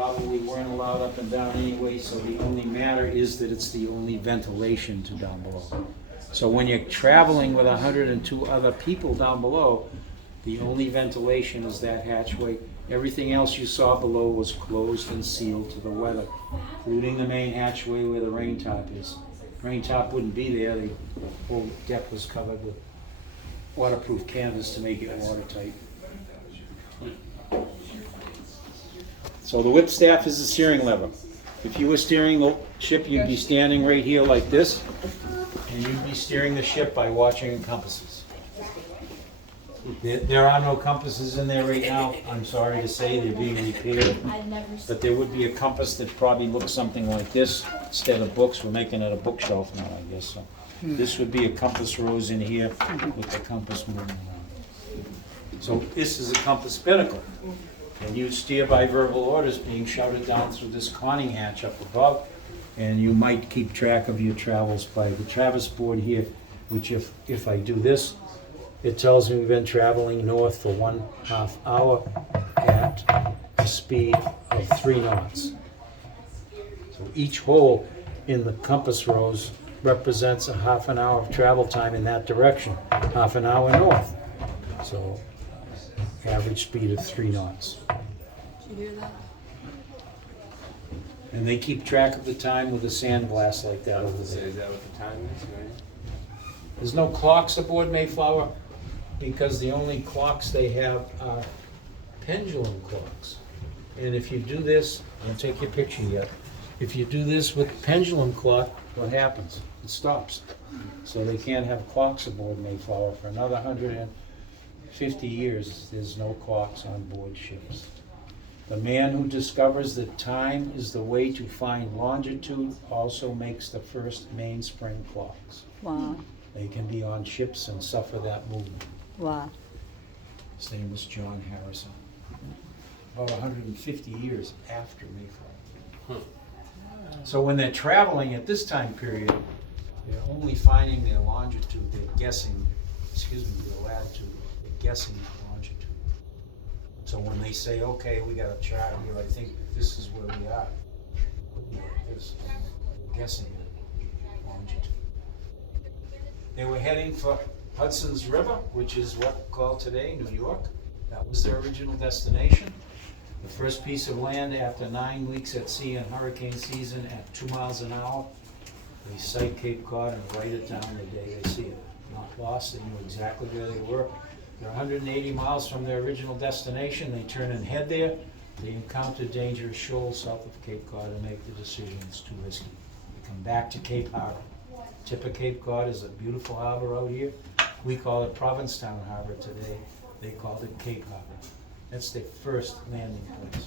probably weren't allowed up and down anyway, so the only matter is that it's the only ventilation to down below. So when you're traveling with 102 other people down below, the only ventilation is that hatchway. Everything else you saw below was closed and sealed to the weather, including the main hatchway where the rain top is. Rain top wouldn't be there. The whole deck was covered with waterproof canvas to make it watertight. So the whip staff is the steering lever. If you were steering the ship, you'd be standing right here like this, and you'd be steering the ship by watching compasses. There are no compasses in there right now. I'm sorry to say, they're being repaired. But there would be a compass that probably looks something like this instead of books. We're making it a bookshelf now, I guess. So this would be a compass rose in here with the compass moving around. So this is a compass pinnacle. And you steer by verbal orders being shouted down through this conning hatch up above. And you might keep track of your travels by the Travis board here, which if I do this, it tells me we've been traveling north for 1/2 hour at a speed of 3 knots. So each hole in the compass rose represents a 1/2 hour of travel time in that direction, 1/2 hour north. So average speed of 3 knots. Did you hear that? And they keep track of the time with a sandblast like that over there. Is that what the time is, right? There's no clocks aboard Mayflower because the only clocks they have are pendulum clocks. And if you do this, I don't take your picture yet. If you do this with pendulum clock, what happens? It stops. So they can't have clocks aboard Mayflower for another 150 years. There's no clocks on board ships. The man who discovers that time is the way to find longitude also makes the first mainspring clocks. Wow. They can be on ships and suffer that movement. Wow. His name was John Harrison. About 150 years after Mayflower. So when they're traveling at this time period, they're only finding their longitude, they're guessing, their latitude, they're guessing their longitude. So when they say, okay, we got a chart here, I think this is where we are. This, guessing the longitude. They were heading for Hudson's River, which is what we call today New York. That was their original destination. The first piece of land after 9 weeks at sea in hurricane season at 2 miles an hour. They sight Cape Cod and write it down the day they see it. Not lost, they knew exactly where they were. They're 180 miles from their original destination. They turn and head there. They encounter dangerous shoals south of Cape Cod and make the decision it's too risky. They come back to Cape Harbor. Tip of Cape Cod is a beautiful harbor out here. We call it Provincetown Harbor today. They called it Cape Harbor. That's their first landing place.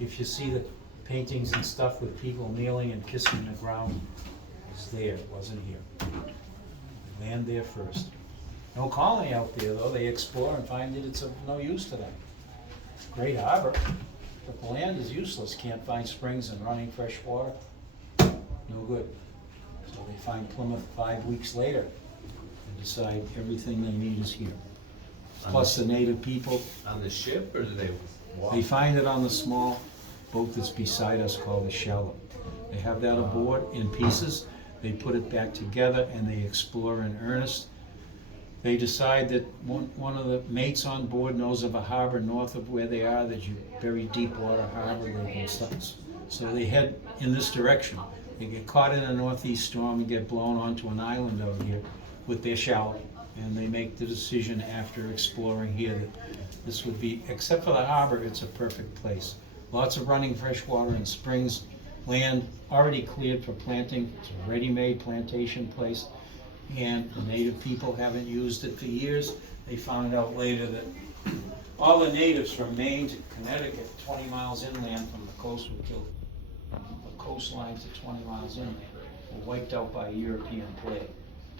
If you see the paintings and stuff with people kneeling and kissing the ground, it was there, it wasn't here. They land there first. No colony out there though. They explore and find that it's of no use to them. Great harbor, but the land is useless. Can't find springs and running fresh water. No good. So they find Plymouth 5 weeks later and decide everything they need is here. Plus the native people. On the ship, or do they walk? They find it on the small boat that's beside us called the Shallop. They have that aboard in pieces. They put it back together and they explore in earnest. They decide that one of the mates on board knows of a harbor north of where they are, that's a very deep water harbor. They can stop. So they head in this direction. They get caught in a northeast storm and get blown onto an island out here with their shallop. And they make the decision after exploring here that this would be, except for the harbor, it's a perfect place. Lots of running fresh water and springs, land already cleared for planting. It's a ready-made plantation place. And the native people haven't used it for years. They found out later that all the natives from Maine to Connecticut, 20 miles inland from the coast, were killed. From the coastline to 20 miles inland were wiped out by European plague.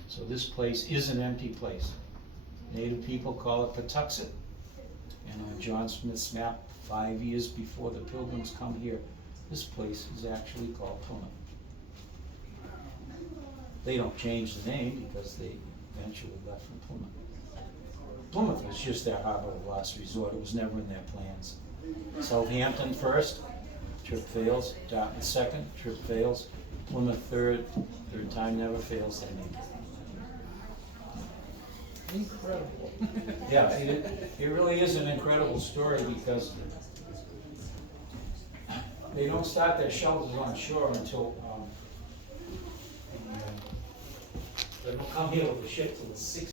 So this place is an empty place. Native people call it Patuxet. And on John Smith's map, 5 years before the Pilgrims come here, this place is actually called Plymouth. They don't change the name because they eventually left from Plymouth. Plymouth was just their harbor of last resort. It was never in their plans. Southampton first, trip fails, Dartmouth second, trip fails, Plymouth third time never fails, they make it. Incredible. Yeah, it really is an incredible story because they don't start their shelters on shore until, they don't come here with the ship till the 60s.